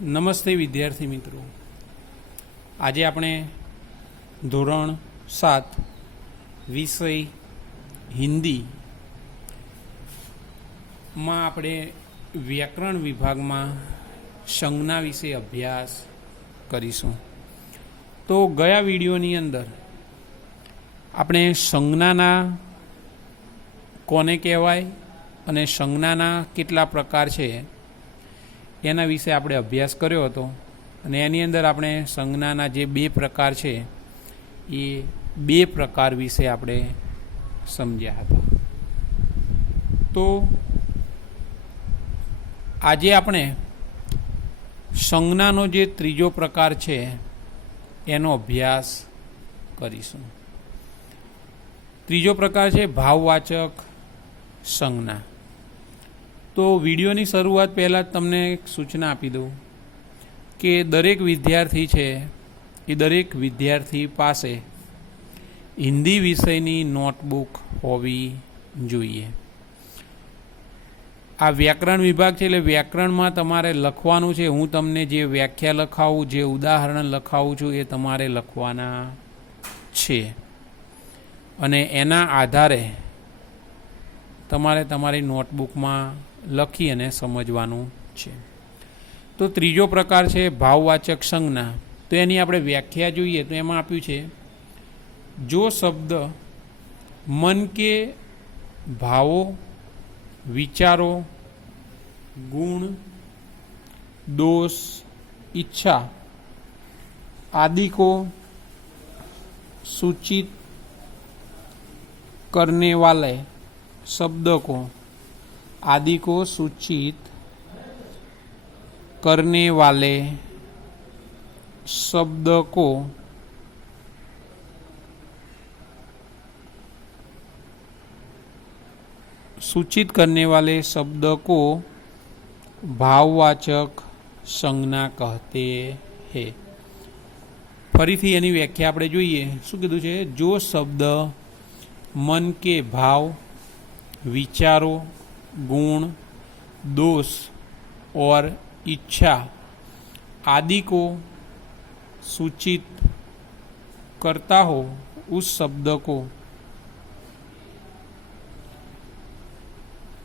નમસ્તે વિદ્યાર્થી મિત્રો, આજે આપણે ધોરણ 7 વિષય હિન્દીમાં આપણે વ્યાકરણ વિભાગમાં સંજ્ઞા વિશે અભ્યાસ કરીશું। તો ગયા વિડીયોની અંદર આપણે સંજ્ઞાના કોને કહેવાય અને સંજ્ઞાના કેટલા પ્રકાર છે એના વિશે આપણે અભ્યાસ કર્યો હતો અને એની અંદર આપણે સંજ્ઞાના જે બે પ્રકાર છે એ બે પ્રકાર વિશે આપણે સમજ્યા હતા। તો આજે આપણે સંજ્ઞાનો જે ત્રીજો પ્રકાર છે એનો અભ્યાસ કરીશું। ત્રીજો પ્રકાર છે ભાવવાચક સંજ્ઞા। તો વિડીયોની શરૂઆત પહેલાં તમને એક સૂચના આપી દઉં કે દરેક વિદ્યાર્થી છે એ દરેક વિદ્યાર્થી પાસે હિન્દી વિષયની નોટબુક હોવી જોઈએ। આ વ્યાકરણ વિભાગ છે એટલે વ્યાકરણમાં તમારે લખવાનું છે। હું તમને જે વ્યાખ્યા લખાવું, જે ઉદાહરણ લખાવું છું એ તમારે લખવાના છે અને એના આધારે તમારે તમારી નોટબુકમાં લખી અને સમજવાનું છે। તો ત્રીજો પ્રકાર છે ભાવવાચક સંજ્ઞા। તો એની આપણે વ્યાખ્યા જોઈએ તો એમાં આપ્યું છે, જો શબ્દ મન કે ભાવો, વિચારો, गुण, दोष, इच्छा आदि को सूचित करने वाले शब्द को आदि को सूचित करने वाले शब्द को सूचित करने वाले शब्द को भाववाचक संज्ञा कहते हैं। फरीथी एनी व्याख्या आपणे जोईए। शुं कीधुं छे? जो शब्द मन के भाव, विचारों, गुण, दोष और इच्छा आदि को सूचित करता हो उस शब्द को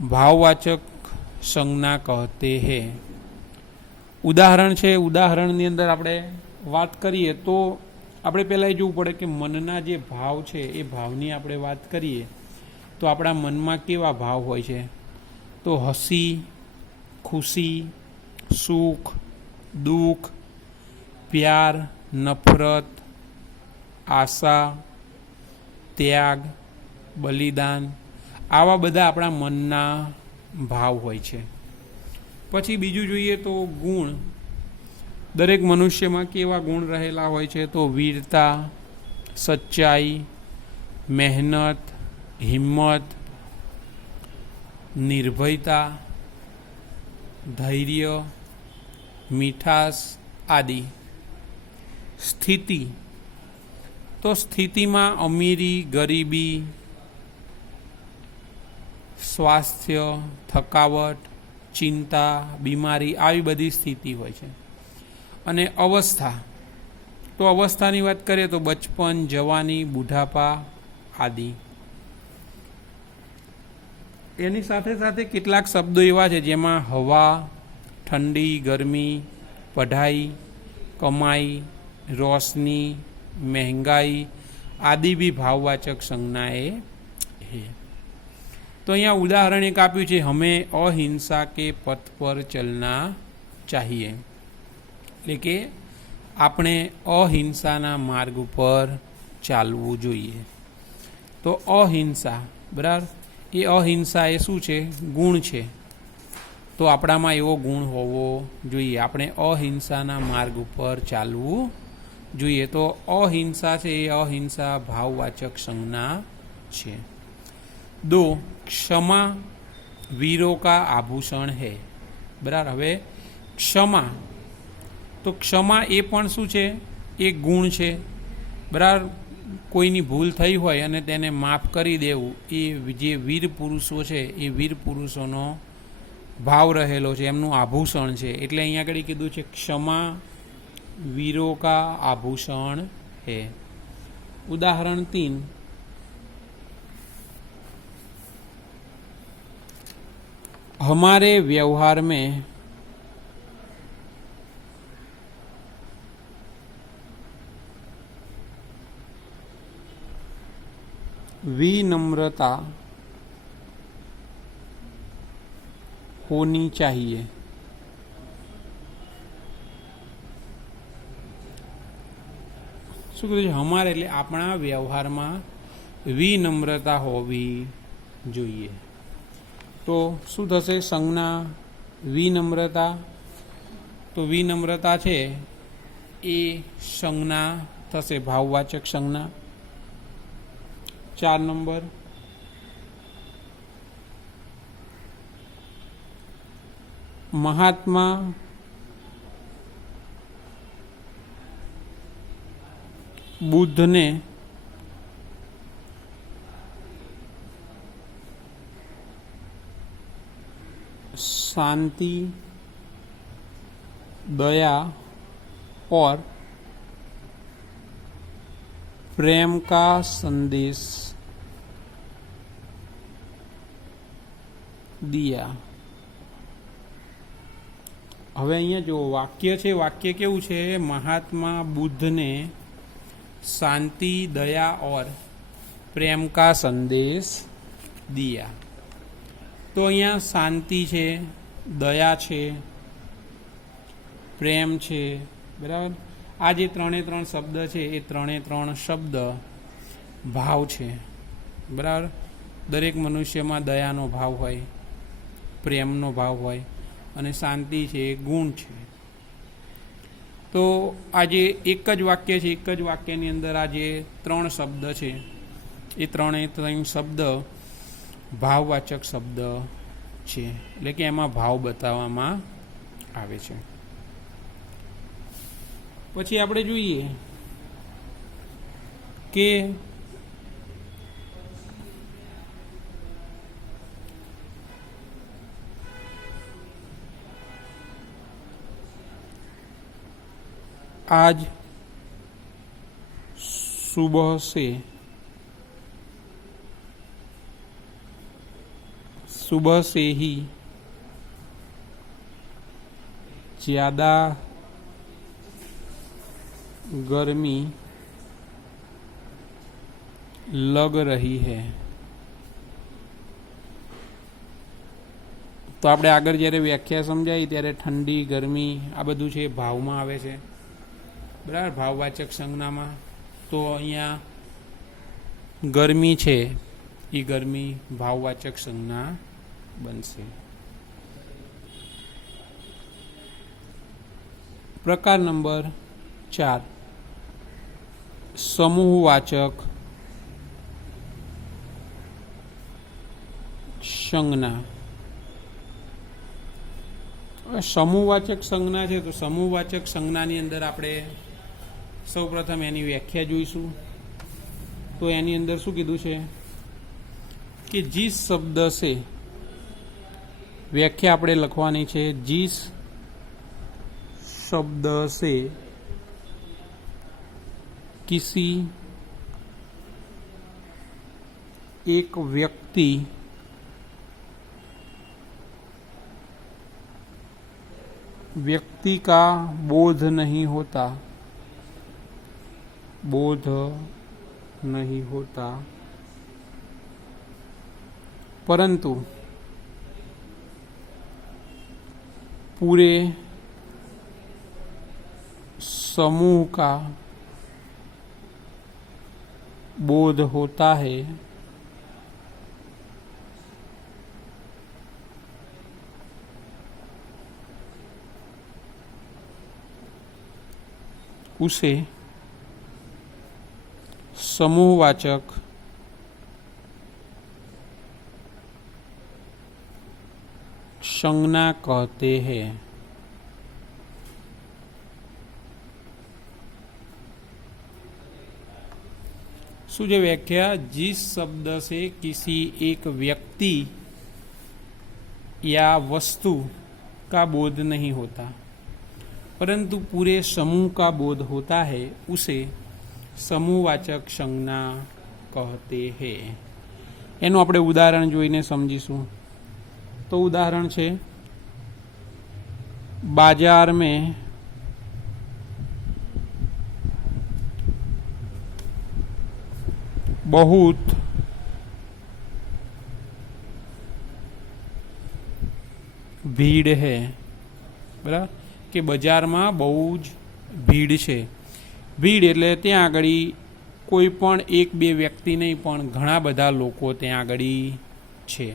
भाववाचक संज्ञा कहते हैं। उदाहरण है, उदाहरण अंदर आपणे बात करिए तो આપણે પહેલાં એ જોવું પડે કે મનના જે ભાવ છે એ ભાવની આપણે વાત કરીએ તો આપણા મનમાં કેવા ભાવ હોય છે? તો હસી, ખુશી, સુખ, દુઃખ, પ્યાર, નફરત, આશા, ત્યાગ, બલિદાન, આવા બધા આપણા મનના ભાવ હોય છે। પછી બીજું જોઈએ તો ગુણ। દરેક મનુષ્યમાં કેવા ગુણ રહેલા હોય છે? તો વીરતા, સચ્ચાઈ, મહેનત, હિંમત, નિર્ભયતા, ધૈર્ય, મીઠાશ આદિ। સ્થિતિ, તો સ્થિતિમાં અમીરી, ગરીબી, સ્વાસ્થ્ય, થકાવટ, ચિંતા, બીમારી, આવી બધી સ્થિતિ હોય છે। અને અવસ્થા, તો અવસ્થાની વાત કરીએ તો બચપન, જવાની, બુઢાપા આદિ। એની સાથે સાથે કેટલાક શબ્દો એવા છે જેમાં હવા, ઠંડી, ગરમી, પઢાઈ, કમાઈ, રોશની, મહેંગાઈ આદि भी भाववाचक संज्ञाएं है। तो यहाँ उदाहरण एक आप्યું છે, हमें अहिंसा के पथ पर चलना चाहिए, એટલે કે આપણે અહિંસાના માર્ગ ઉપર ચાલવું જોઈએ। તો અહિંસા, બરાબર, એ અહિંસા એ શું છે? ગુણ છે। તો આપણામાં એવો ગુણ હોવો જોઈએ, આપણે અહિંસાના માર્ગ ઉપર ચાલવું જોઈએ। તો અહિંસા છે એ અહિંસા ભાવવાચક સંજ્ઞા છે। दो, क्षमा वीरों का आभूषण है। बराबर, હવે ક્ષમા, તો ક્ષમા એ પણ શું છે? એક ગુણ છે। બરાબર, કોઈની ભૂલ થઈ હોય અને તેને માફ કરી દેવું એ જે વીર પુરુષો છે એ વીર પુરુષોનો ભાવ રહેલો છે, એમનું આભૂષણ છે, એટલે અહીંયા આગળ કીધું છે ક્ષમા વીરોं का आभूषण है। उदाहरण 3, हमारे व्यवहार में विनम्रता होनी चाहिए। શું કીધું છે? हमारे એટલે આપણા વ્યવહારમાં વિનમ્રતા હોવી જોઈએ। तो શું થશે? સંજ્ઞા વિનમ્રતા, તો વિનમ્રતા છે એ સંજ્ઞા થશે, ભાવવાચક સંજ્ઞા। 4 नंबर, महात्मा बुद्ध ने शांति, दया और प्रेम का संदेश दिया। હવે અહીંયા જો વાક્ય છે, વાક્ય કેવું છે? महात्मा बुद्ध ने शांति, दया और प्रेम का संदेश दिया। तो અહીંયા શાંતિ છે, દયા છે, પ્રેમ છે, બરાબર। આ જે 3 શબ્દ છે એ 3 શબ્દ ભાવ છે, બરાબર। દરેક મનુષ્યમાં દયાનો ભાવ હોય, પ્રેમનો ભાવ હોય અને શાંતિ છે એ ગુણ છે। તો આ જે એક જ વાક્ય છે, એક જ વાક્યની અંદર આ જે 3 શબ્દ છે એ 3 શબ્દ ભાવવાચક શબ્દ છે, એટલે કે એમાં ભાવ બતાવવામાં આવે છે। પછી આપણે જોઈએ કે आज सुबह से ही ज़्यादा गर्मी लग रही है। तो આપણે આગળ જ્યારે વ્યાખ્યા સમજાવી ત્યારે ઠંડી, ગરમી આ બધું છે ભાવમાં આવે છે, બરાબર, ભાવવાચક સંજ્ઞામાં। તો અહીંયા ગરમી છે એ ગરમી ભાવવાચક સંજ્ઞા બનશે। પ્રકાર નંબર 4, સમૂહવાચક સંજ્ઞા। સમૂહવાચક સંજ્ઞા છે, તો સમૂહવાચક સંજ્ઞાની અંદર આપણે સૌપ્રથમ એની વ્યાખ્યા જોઈશું। તો એની અંદર શું કીધું છે કે जिस शब्द से, व्याख्या આપણે લખવાની છે, जिस शब्द से किसी एक व्यक्ति का बोध नहीं होता, परंतु पूरे समूह का बोध होता है, उसे समूहवाचक संज्ञा कहते हैं। सूझे व्याख्या, जिस शब्द से किसी एक व्यक्ति या वस्तु का बोध नहीं होता, परंतु पूरे समूह का बोध होता है, उसे समूहवाचक संज्ञा कहते हैं। एનું આપણે ઉદાહરણ જોઈને સમજીશું। તો ઉદાહરણ છે, बाजार में बहुत भीड़ है। बराबर कि बजार में बहु ज भीड़ है। भीड़ एटले त्यां आगळी कोई पण एक बे व्यक्ति नहीं पण घणा बधा लोको त्यां आगळी छे।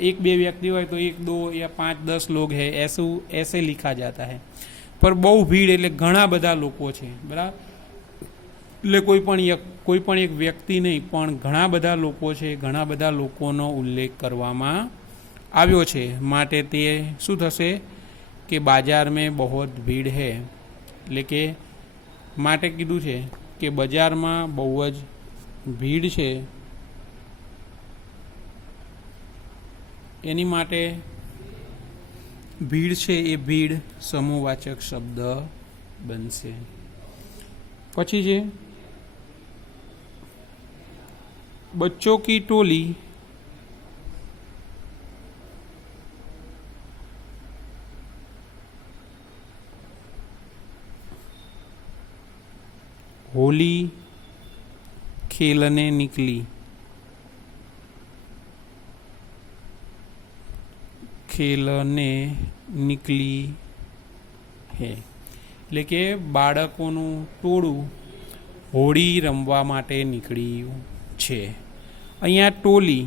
एक बे व्यक्ति हो तो एक दो या 5-10 लोग है, ऐसे लिखा जाता है। पर बहु भीड़ एटले घणा बधा लोको छे। बराबर એટલે કોઈ પણ એક વ્યક્તિ નહીં પણ ઘણા બધા લોકો છે, ઘણા બધા લોકોનો ઉલ્લેખ કરવામાં આવ્યો છે, માટે તે શું થશે કે બાજાર મેં बहुत ભીડ है। એટલે કે માટે કીધું છે કે બજારમાં બહુ જ ભીડ છે, એની માટે ભીડ છે એ ભીડ સમૂહવાચક શબ્દ બનશે। પછી છે बच्चों की टोली होली खेलने निकली। खेलने निकली है એટલે કે બાળકોનું ટોળું હોળી રમવા માટે નીકળ્યું છે। અહીંયા ટોલી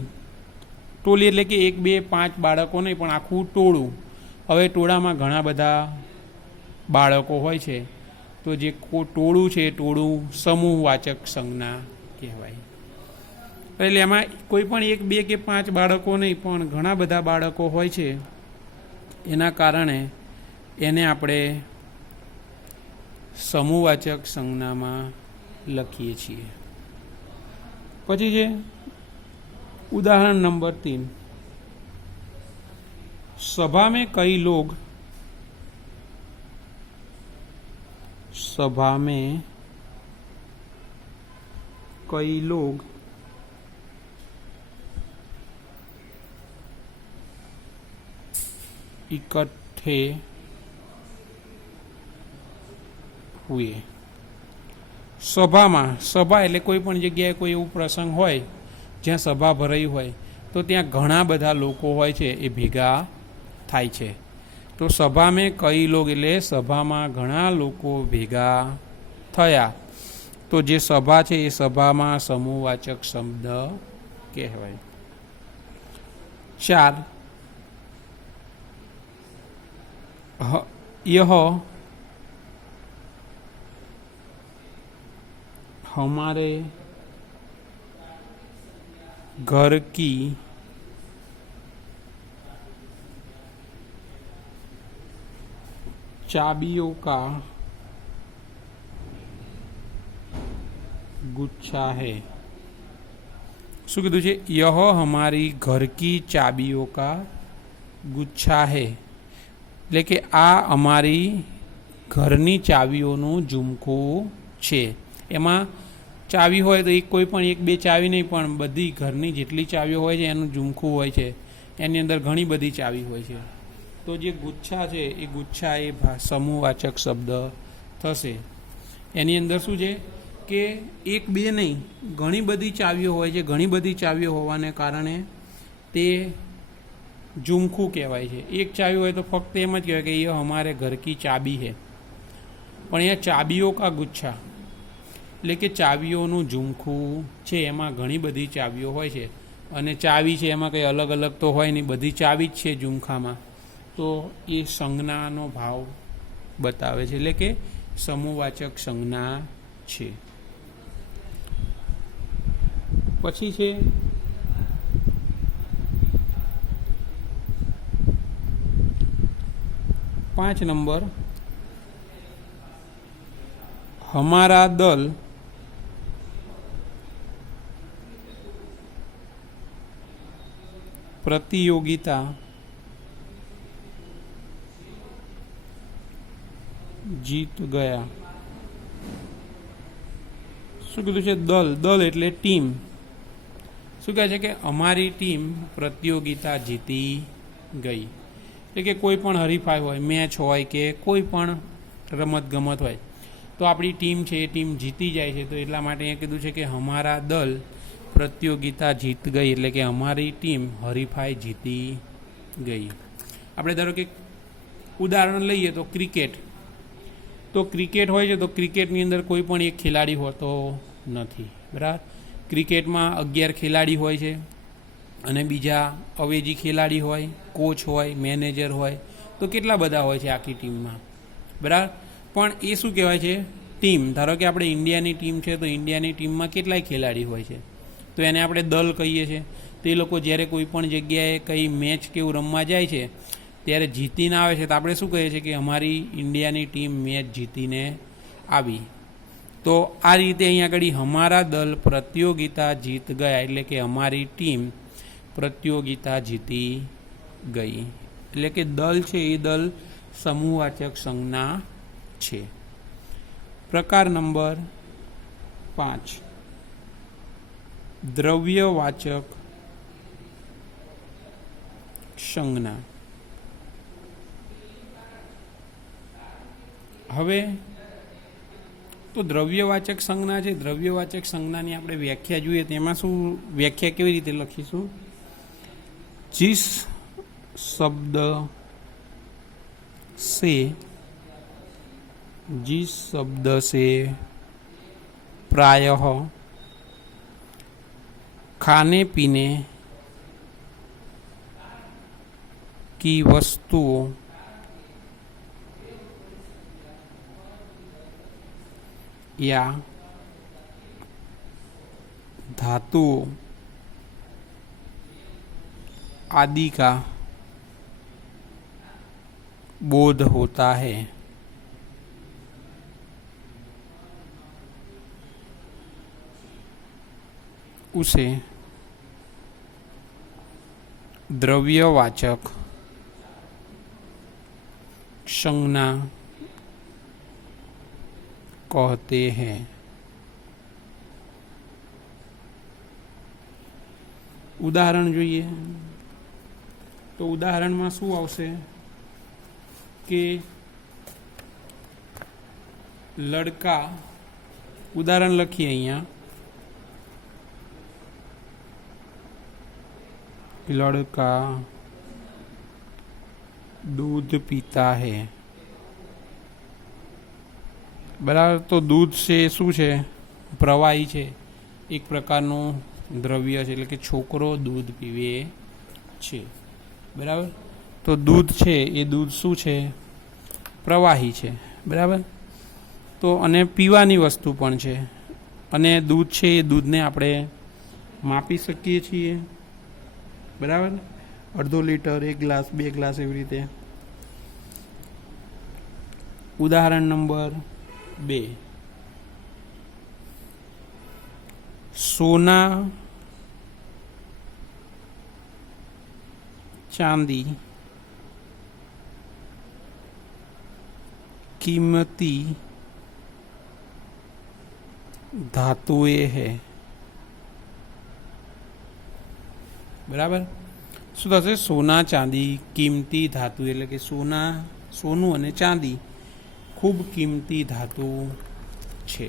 એટલે કે 1, 2, 5 બાળકો નહીં પણ આખું ટોળું। હવે ટોળામાં ઘણા બધા બાળકો હોય છે, તો જે ટોળું છે એ ટોળું સમૂહવાચક સંજ્ઞા કહેવાય। એટલે એમાં કોઈ પણ 1, 2 કે 5 બાળકો નહીં પણ ઘણા બધા બાળકો હોય છે, એના કારણે એને આપણે સમૂહવાચક સંજ્ઞામાં લખીએ છીએ। પછી છે उदाहरण नंबर 3, सभा में कई लोग इकट्ठे हुए। सभा એટલે કોઈ પણ જગ્યાએ કોઈ એવું પ્રસંગ હોય જ્યાં સભા ભરાઈ હોય તો ત્યાં ઘણા બધા લોકો હોય છે, એ ભેગા થાય છે। તો સભા મેં કઈ લોગ એટલે સભામાં ઘણા લોકો ભેગા થયા। તો જે સભા છે એ સભામાં સમૂહવાચક શબ્દ કહેવાય। 4 यह हमारे घर की चाबियों का गुच्छा है। शू कीधुं छे? यह हमारी घर की चाबियों का गुच्छा है એટલે કે આ અમારી ઘરની ચાવીઓનું ઝુમખું છે। એમાં ચાવી હોય તો કોઈ પણ 1, 2 ચાવી નહીં પણ બધી ઘરની જેટલી ચાવીઓ હોય છે એનું ઝુમખું હોય છે, એની અંદર ઘણી બધી ચાવી હોય છે। તો જે ગુચ્છા છે એ ગુચ્છા એ સમૂહવાચક શબ્દ થશે। એની અંદર શું છે કે 1, 2 નહીં ઘણી બધી ચાવીઓ હોય છે, ઘણી બધી ચાવીઓ હોવાને કારણે તે ઝુમખું કહેવાય છે। એક ચાવી હોય તો ફક્ત એમ જ કહેવાય કે એ અમારે ઘર કી ચાબી है, પણ અહીંયા ચાબીઓ કા ગુચ્છા એટલે કે ચાવીઓનું ઝુમખું છે, એમાં ઘણી બધી ચાવીઓ હોય છે અને ચાવી છે એમાં કંઈ અલગ અલગ તો હોય નહીં, બધી ચાવી જ છે ઝુમખામાં। તો એ સંજ્ઞાનો ભાવ બતાવે છે, એટલે કે સમૂહવાચક સંજ્ઞા છે। પછી છે 5 नंबर, हमारा दल प्रतियोगिता જીત ગયા. શું કીધું છે? દલ. દલ એટલે ટીમ. શું કહે છે કે અમારી ટીમ પ્રતિયોગિતા જીતી ગઈ. એટલે કે કોઈ પણ હરીફાઈ હોય, મેચ હોય કે કોઈ પણ રમત ગમત હોય, તો આપણી ટીમ છે એ ટીમ જીતી જાય છે. તો એટલા માટે અહીંયા કીધું છે કે અમારા દલ પ્રતિયોગિતા જીત ગઈ, એટલે કે અમારી ટીમ હરીફાઈ જીતી ગઈ. આપણે ધારો કે ઉદાહરણ લઈએ તો ક્રિકેટ. તો ક્રિકેટ હોય છે તો ક્રિકેટની અંદર કોઈ પણ એક ખેલાડી હોતો નથી, બરાબર. ક્રિકેટમાં 11 ખેલાડી હોય છે અને બીજા અવેજી ખેલાડી હોય, કોચ હોય, મેનેજર હોય, તો કેટલા બધા હોય છે આખી ટીમમાં, બરાબર. પણ એ શું કહેવાય છે? ટીમ. ધારો કે આપણે ઇન્ડિયાની ટીમ છે તો ઇન્ડિયાની ટીમમાં કેટલાય ખેલાડી હોય છે, તો એને આપણે દલ કહીએ છીએ. તો એ લોકો જ્યારે કોઈ પણ જગ્યાએ કંઈ મેચ કે એવું રમવા જાય છે ત્યારે જીતીને આવે છે તો આપણે શું કહીએ છીએ કે અમારી ઇન્ડિયાની ટીમ મેચ જીતીને આવી. તો આ રીતે અહીંયા આગળ અમારા દલ પ્રતિયોગિતા જીત ગયા, એટલે કે અમારી ટીમ પ્રતિયોગિતા જીતી ગઈ. એટલે કે દલ છે એ દલ સમૂહવાચક સંજ્ઞા છે. પ્રકાર નંબર 5, દ્રવ્યવાચક સંજ્ઞા. હવે તો દ્રવ્યવાચક સંજ્ઞા છે. દ્રવ્યવાચક સંજ્ઞાની આપણે વ્યાખ્યા જોઈએ. તેમાં શું વ્યાખ્યા કેવી રીતે લખીશું? जिस शब्द से प्रायः खाने पीने की वस्तुओं या धातुओं आदि का बोध होता है, उसे द्रव्यवाचक संज्ञा कहते हैं. ઉદાહરણ જોઈએ તો ઉદાહરણમાં શું આવશે કે લડકા. ઉદાહરણ લખીએ અહીંયા. लड़का दूध पीता है, बराबर. तो दूध से शू है? प्रवाही है, एक प्रकारનું દ્રવ્ય છે, એટલે કે છોકરો દૂધ પીવે છે, બરાબર. તો દૂધ છે એ દૂધ શું છે? પ્રવાહી છે, બરાબર. તો અને પીવાની વસ્તુ પણ છે, અને દૂધ છે એ દૂધને આપણે માપી શકીએ છીએ, બરાબર. અડધો લીટર, 1 ગ્લાસ, 2 ગ્લાસ, એવી રીતે. ઉદાહરણ નંબર 2, सोना चांदी कीमती धातुएं है, बराबर. શું થશે? સોના ચાંદી કિંમતી ધાતુ, એટલે કે સોનું અને ચાંદી ખૂબ કિંમતી ધાતુ છે.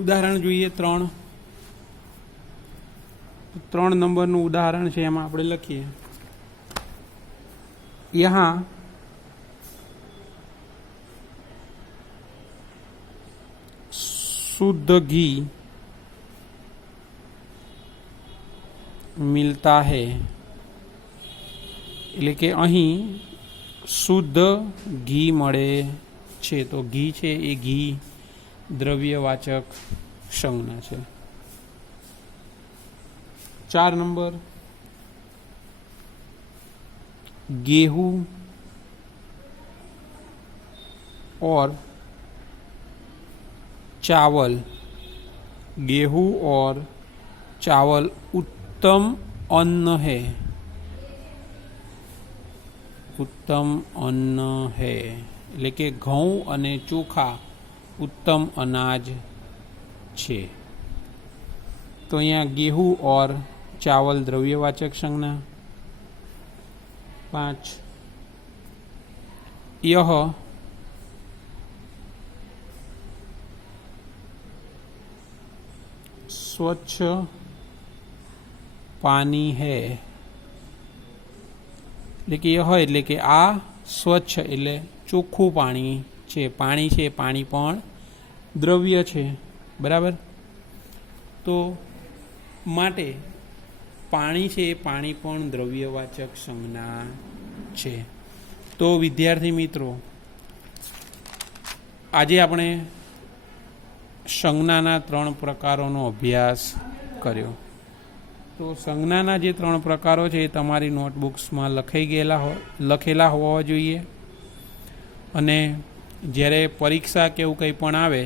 ઉદાહરણ જોઈએ 3 નંબરનું ઉદાહરણ છે. એમાં આપણે લખીએ, यहाँ शुद्ध घी मिलता है, એટલે કે અહીં શુદ્ધ ઘી મળે છે. તો ઘી છે એ ઘી દ્રવ્યવાચક સંજ્ઞા છે. 4 નંબર, गेहूं और चावल. गेहूं और चावल उत्तम अन्न है, उत्तम अन्न है, એટલે કે ઘઉં અને ચોખા उत्तम अनाज छे। तो यहाँ गेहूँ और चावल द्रव्यवाचक संज्ञा। 5 यह स्वच्छ पानी है, એટલે કે यह એટલે કે આ સ્વચ્છ એટલે ચોખ્ખું પાણી છે। પાણી છે, પાણી પણ દ્રવ્ય છે, બરાબર। તો માટે પાણી છે એ પાણી પણ દ્રવ્યવાચક સંજ્ઞા છે। તો વિદ્યાર્થી મિત્રો, આજે આપણે સંજ્ઞાના 3 પ્રકારોનો અભ્યાસ કર્યો। તો સંજ્ઞાના જે 3 પ્રકારો છે એ તમારી નોટબુક્સમાં લખેલા હોવા જોઈએ। અને જ્યારે પરીક્ષા કે એવું કંઈ પણ આવે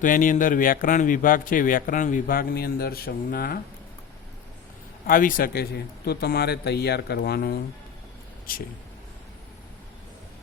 તો એની અંદર વ્યાકરણ વિભાગ છે, વ્યાકરણ વિભાગની અંદર સંજ્ઞા આવી શકે છે, તો તમારે તૈયાર કરવાનું છે।